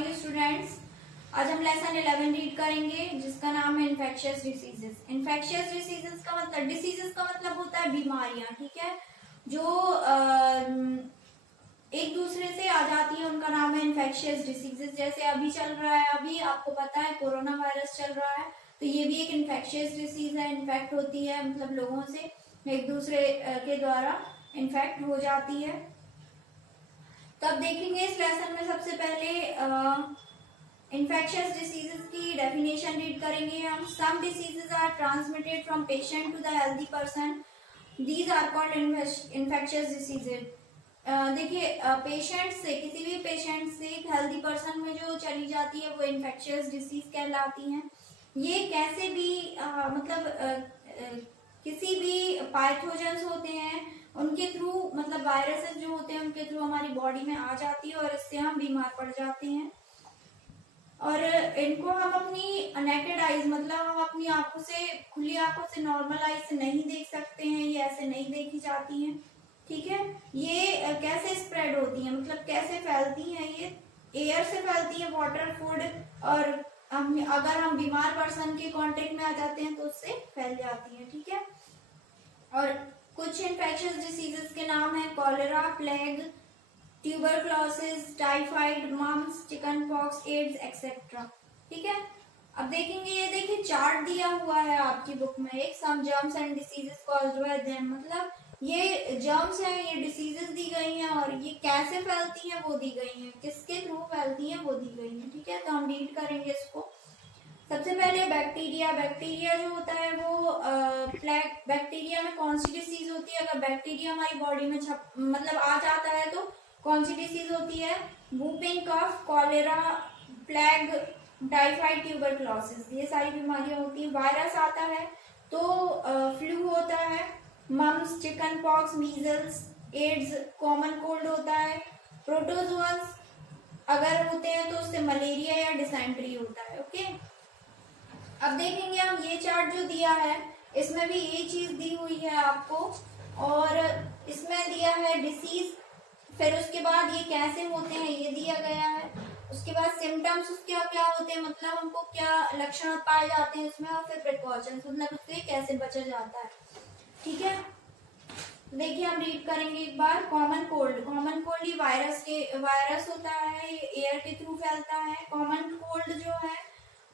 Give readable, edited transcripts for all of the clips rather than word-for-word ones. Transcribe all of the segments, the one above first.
Morning students. आज हम lesson 11 read करेंगे जिसका नाम है इन्फेक्शियस डिसीजेस। इन्फेक्शियस डिसीजेस का मतलब होता है बीमारियां, ठीक है, जो एक दूसरे से आ जाती है, उनका नाम है इन्फेक्शियस डिसीजेस। जैसे अभी चल रहा है, अभी आपको पता है कोरोना वायरस चल रहा है, तो ये भी एक इन्फेक्शियस डिसीज है। इन्फेक्ट होती है मतलब लोगों से एक दूसरे के द्वारा इन्फेक्ट हो जाती है। तब देखेंगे इस लेसन में सबसे पहले इन्फेक्शियस डिसीजेस की डेफिनेशन रीड करेंगे हम। Some diseases are transmitted from patient to the healthy person, these are called infectious diseases. देखिए पेशेंट से, किसी भी पेशेंट से एक हेल्दी पर्सन में जो चली जाती है वो इन्फेक्शियस डिसीज कहलाती हैं। ये कैसे भी किसी भी पैथोजेंस होते हैं उनके थ्रू, मतलब वायरसेस जो होते हैं उनके थ्रू हमारी बॉडी में आ जाती है और इससे हम बीमार पड़ जाते हैं। और इनको हम अपनी नेकेड आईज, मतलब हम अपनी आंखों से, खुली आंखों से, नॉर्मल आईज से नहीं देख सकते हैं, ये ऐसे नहीं देखी जाती हैं, ठीक है। ये कैसे स्प्रेड होती हैं, मतलब कैसे फैलती हैं, ये एयर से फैलती है, वाटर, फूड, और अगर हम बीमार पर्सन के कांटेक्ट में आ जाते हैं तो उससे फैल जाती हैं, ठीक है। और कुछ इन्फेक्शियस डिसीजेस के नाम है cholera, plague, tuberculosis, typhoid, mumps, chicken pox, AIDS etcetera, ठीक है। अब देखेंगे, ये देखिए चार्ट दिया हुआ है आपकी बुक में, एक some germs and diseases caused by them, मतलब ये जर्म्स हैं, ये डिसीजेस दी गई हैं और ये कैसे फैलती हैं वो दी गई हैं, किसके थ्रू फैलती हैं वो दी गई हैं, ठीक है। तो हम रीड करेंगे इसको। सबसे पहले बैक्टीरिया। बैक्टीरिया जो होता है वो बैक्टीरिया में कौन सी डिसीज होती है, अगर बैक्टीरिया हमारी बॉडी में मतलब आ जाता है तो कौन सी डिसीज होती है? Whooping cough, cholera, plague, typhoid, tuberculosis, ये सारी बीमारियां होती है। वायरस आता है तो फ्लू होता है, mumps, chicken pox, measles, AIDS, common cold होता है। प्रोटोजोअन्स अगर होते हैं तो उससे मलेरिया या डिसेंट्री होता है, ओके। अब देखेंगे हम, ये चार्ट जो दिया है इसमें भी ये चीज दी हुई है आपको, और इसमें दिया है डिसीज, फिर उसके बाद ये कैसे होते हैं ये दिया गया है, उसके बाद सिम्टम्स उसके क्या होते हैं, मतलब हमको क्या लक्षण पाए जाते हैं इसमें, और फिर प्रिकॉशंस, मतलब उससे कैसे बचा जाता है, ठीक है। देखिए हम रीड करेंगे एक बार। Common cold. कॉमन कोल्ड ये वायरस होता है, ये एयर के थ्रू फैलता है। कॉमन कोल्ड जो है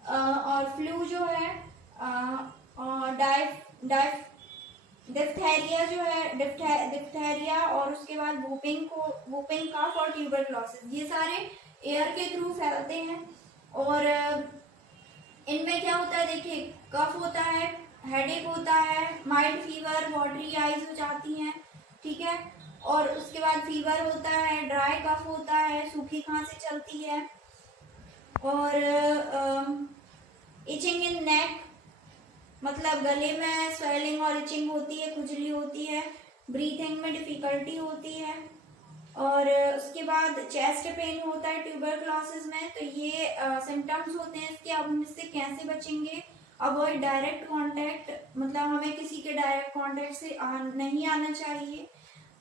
और फ्लू जो है, डिप्थेरिया जो है, डिप्थेरिया, और उसके बाद वूपिंग कफ और ट्यूबरक्लोसिस, ये सारे एयर के थ्रू फैलते हैं। और इनमें क्या होता है, देखिए कफ होता है, हेडेक होता है, माइल्ड फीवर, वाटरी आईज हो जाती हैं, ठीक है। और उसके बाद फीवर होता है, ड्राई कफ होता है, सूखी खांसी चलती है, और इचिंग इन नेक, मतलब गले में स्वेलिंग और इचिंग होती है, खुजली होती है, ब्रीथिंग में डिफिकल्टी होती है, और उसके बाद चेस्ट पेन होता है ट्यूबरक्लोसिस में। तो ये सिम्टम्स होते हैं इसके। अब हम इससे कैसे बचेंगे? अवॉइड डायरेक्ट कांटेक्ट, मतलब हमें किसी के डायरेक्ट कांटेक्ट से नहीं आना चाहिए,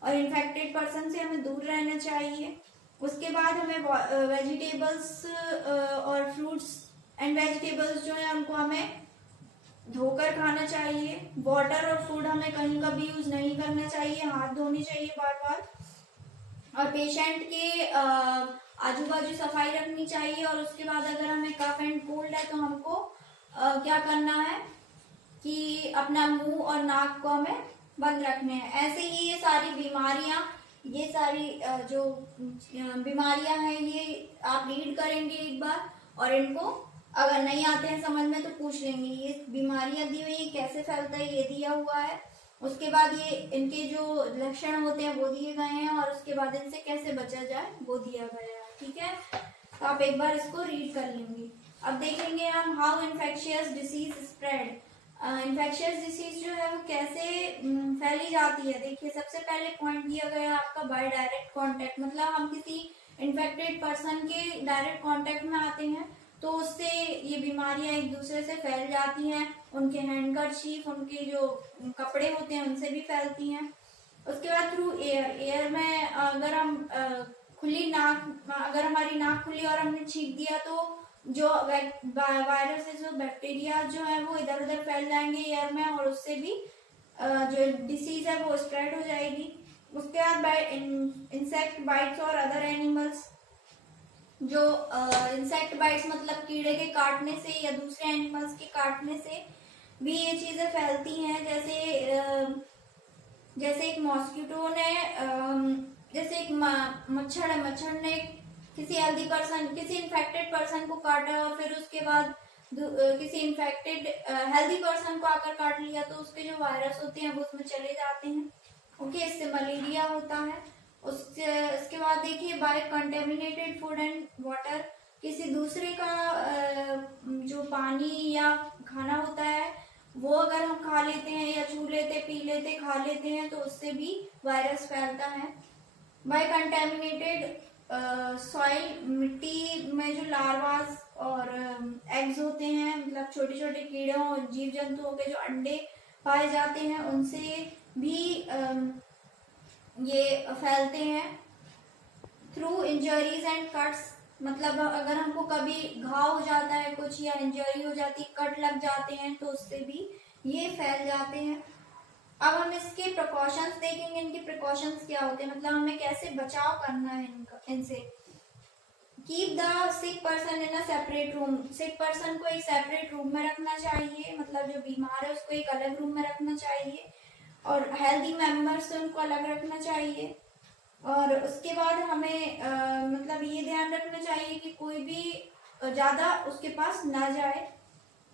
और इन्फेक्टेड पर्सन से हमें दूर रहना चाहिए। उसके बाद हमें वेजिटेबल्स और फ्रूट्स एंड वेजिटेबल्स जो है उनको हमें धोकर खाना चाहिए। वाटर और फूड हमें कहीं का भी यूज नहीं करना चाहिए, हाथ धोने चाहिए बार बार, और पेशेंट के आजू बाजू सफाई रखनी चाहिए। और उसके बाद अगर हमें कफ एंड कोल्ड है तो हमको क्या करना है कि अपना मुंह और नाक को हमें बंद रखने हैं। ऐसे ही ये सारी बीमारियां, ये सारी जो बीमारियां हैं ये आप रीड करेंगे एक बार, और इनको अगर नहीं आते हैं समझ में तो पूछ लेंगे। ये बीमारियां दी हुई, कैसे फैलता है ये दिया हुआ है, उसके बाद ये इनके जो लक्षण होते हैं वो दिए गए हैं, और उसके बाद इनसे कैसे बचा जाए वो दिया गया है, ठीक है। तो आप एक बार इसको रीड कर लेंगे। अब देखेंगे हम how infectious disease spread. Infectious disease जो है वो कैसे फैली जाती है। देखिए सबसे पहले पॉइंट दिया गया है आपका बाय डायरेक्ट कांटेक्ट, मतलब हम किसी इन्फेक्टेड पर्सन के डायरेक्ट कांटेक्ट में आते हैं तो उससे ये बीमारियां एक दूसरे से फैल जाती हैं। उनके हैंडकरचीफ, उनके जो कपड़े होते हैं उनसे भी फैलती हैं। उसके बाद थ्रू एयर। एयर में अगर हम खुली नाक, अगर हमारी नाक खुली और हमने छींक दिया तो जो वायरस जो बैक्टीरिया जो है वो इधर उधर फैल जाएंगे एयर में, और उससे भी जो डिसीज है वो स्प्रेड हो जाएगी। उसके बाद इंसेक्ट बाइट्स और अदर एनिमल्स, जो इंसेक्ट बाइट्स मतलब कीड़े के काटने से या दूसरे एनिमल्स के काटने से भी ये चीजें फैलती हैं। जैसे एक मॉस्किटो ने जैसे एक मच्छर है, मच्छर ने किसी किसी इन्फेक्टेड पर्सन को काटा और फिर उसके बाद किसी इन्फेक्टेड हेल्दी पर्सन को आकर काट लिया, तो उसके जो वायरस होते हैं वो उसमें चले जाते हैं। ओके, इससे मलेरिया होता है। उसके बाद देखिए by contaminated food and water, किसी दूसरे का जो पानी या खाना होता है वो अगर हम खा लेते हैं या छू लेते, पी लेते, खा लेते हैं तो उससे भी वायरस फैलता है। बाय कंटेमिनेटेड सॉइल, मिट्टी में जो लार्वास और एग्स होते हैं, मतलब छोटे छोटे कीड़ों और जीव जंतुओं के जो अंडे पाए जाते हैं, उनसे भी ये फैलते हैं। थ्रू इंजरीज एंड कट्स, मतलब अगर हमको कभी घाव हो जाता है कुछ या इंजरी हो जाती है, कट लग जाते हैं, तो उससे भी ये फैल जाते हैं। अब हम इसके प्रिकॉशंस देखेंगे, इनके प्रिकॉशंस क्या होते हैं, मतलब हमें कैसे बचाव करना है इनसे। Keep the sick person in a separate room, sick person को एक सेपरेट रूम में रखना चाहिए, मतलब जो बीमार है उसको एक अलग रूम में रखना चाहिए, और हेल्दी मेंबर्स से उनको अलग रखना चाहिए। और उसके बाद हमें मतलब ये ध्यान रखना चाहिए कि कोई भी ज्यादा उसके पास ना जाए।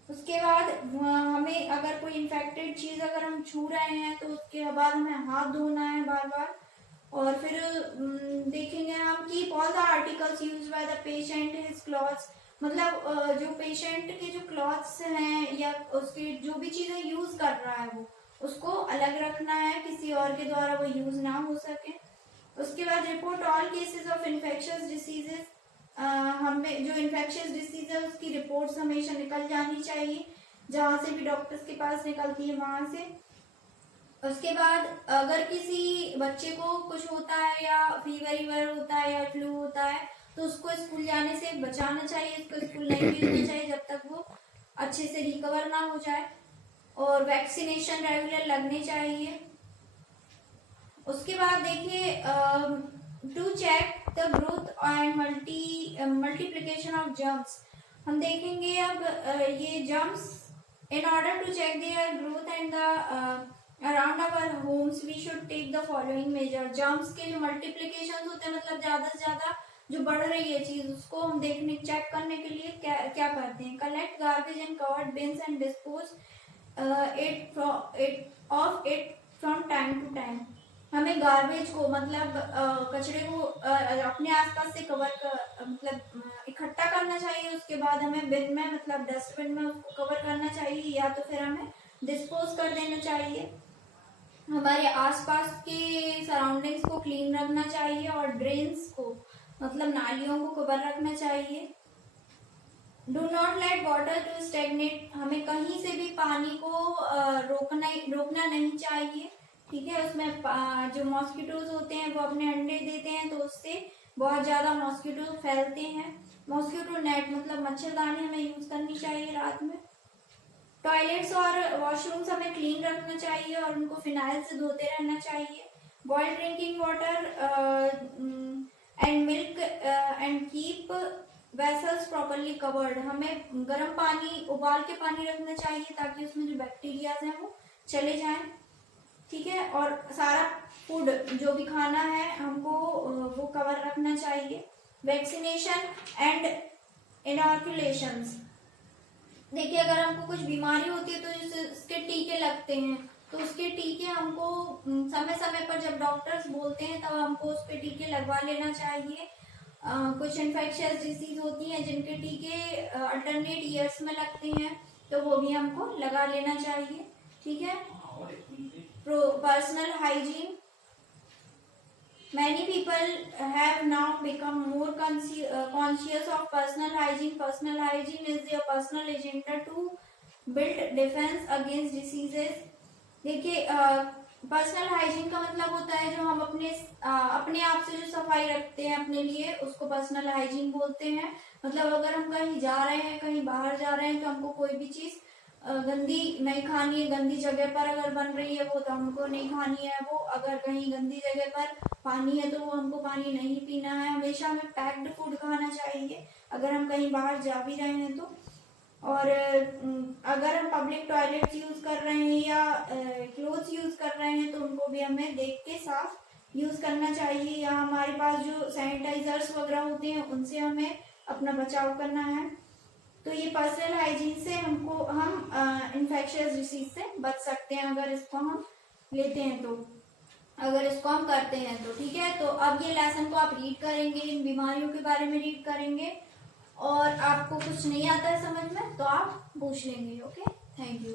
उसके बाद हमें अगर कोई इन्फेक्टेड चीज अगर हम छू रहे हैं तो उसके बाद हमें हाथ धोना है बार बार। और फिर देखेंगे हम कि all the articles use by the patient his clothes, मतलब जो पेशेंट के जो क्लॉथ्स हैं या उसके जो भी चीजें यूज कर रहा है वो उसको अलग रखना है, किसी और के द्वारा वो यूज ना हो सके। उसके बाद report all cases of infectious diseases, हमें जो इन्फेक्शियस डिसीज है उसकी रिपोर्ट्स हमेशा निकल जानी चाहिए, जहां से भी डॉक्टर्स के पास निकलती है वहां से। उसके बाद अगर किसी बच्चे को कुछ होता है या फीवर होता है या फ्लू होता है तो उसको स्कूल जाने से बचाना चाहिए, उसको स्कूल नहीं भेजना चाहिए जब तक वो अच्छे से रिकवर ना हो जाए, और वैक्सीनेशन रेगुलर लगने चाहिए। उसके बाद देखिए to check the growth and multiplication of germs, हम देखेंगे अब ये germs, in order to check their growth and the around our homes we should take the following measure. Germs के जो मल्टीप्लिकेशन होते हैं, मतलब ज्यादा से ज्यादा जो बढ़ रही है चीज, उसको हम देखने चेक करने के लिए क्या करते हैं, collect garbage in covered bins and dispose it from time to time. हमें गार्बेज को मतलब कचरे को अपने आसपास से मतलब इकट्ठा करना चाहिए, उसके बाद हमें बिन में मतलब डस्टबिन में उसको कवर करना चाहिए, या तो फिर हमें डिस्पोज कर देना चाहिए। हमारे आसपास के सराउंडिंग्स को क्लीन रखना चाहिए, और ड्रेन्स को मतलब नालियों को कवर रखना चाहिए। Do not let water to stagnate, हमें कहीं से भी पानी को रोकना नहीं चाहिए, ठीक है। उसमें जो मॉस्किटोज होते हैं वो अपने अंडे देते हैं, तो उससे बहुत ज्यादा मॉस्किटो फैलते हैं। मॉस्किटो नेट मतलब मच्छरदानी हमें यूज करनी चाहिए रात में। टॉयलेट्स और वॉशरूम्स हमें क्लीन रखना चाहिए और उनको फिनाइल से धोते रहना चाहिए। Boiled drinking water and milk and keep vessels properly covered, हमें गर्म पानी उबाल के पानी रखना चाहिए ताकि उसमें जो बैक्टीरिया हैं वो चले जाएं, ठीक है। और सारा फूड जो भी खाना है हमको वो कवर रखना चाहिए। वैक्सीनेशन एंड इनॉक्यूलेशंस, देखिए अगर हमको कुछ बीमारी होती है तो उसके टीके लगते हैं, तो उसके टीके हमको समय समय पर जब डॉक्टर्स बोलते हैं तब हमको उस पे टीके लगवा लेना चाहिए। कुछ इन्फेक्शियस डिसीज होती हैं जिनके टीके अल्टरनेट ईयर्स में लगते हैं, तो वो भी हमको लगा लेना चाहिए, ठीक है। Personal hygiene, many people have now become more conscious of personal hygiene. Personal hygiene is their personal agenda to build defense against diseases. देखिए पर्सनल हाइजीन का मतलब होता है जो हम अपने आप से जो सफाई रखते हैं अपने लिए, उसको पर्सनल हाइजीन बोलते हैं। मतलब अगर हम कहीं जा रहे हैं, कहीं बाहर जा रहे हैं, तो हमको कोई भी चीज गंदी नहीं खानी है। गंदी जगह पर अगर बन रही है वो तो हमको नहीं खानी है। वो अगर कहीं गंदी जगह पर पानी है तो वो हमको पानी नहीं पीना है। हमेशा हमें पैक्ड फूड खाना चाहिए अगर हम कहीं बाहर जा भी रहे हैं तो। और अगर हम पब्लिक टॉयलेट यूज कर रहे हैं या क्लोथ्स यूज कर रहे हैं तो उनको भी हमें देख के साफ यूज करना चाहिए। या हमारे पास जो सैनिटाइजर्स वगैरह होते हैं उनसे हमें अपना बचाव करना है। तो ये पर्सनल हाइजीन से हम इन्फेक्शियस डिसीज से बच सकते हैं अगर इसको हम लेते हैं तो, अगर इसको हम करते हैं तो। ठीक है, तो अब ये लेसन को आप रीड करेंगे, इन बीमारियों के बारे में रीड करेंगे, और आपको कुछ नहीं आता है समझ में तो आप पूछ लेंगे। Okay, thank you.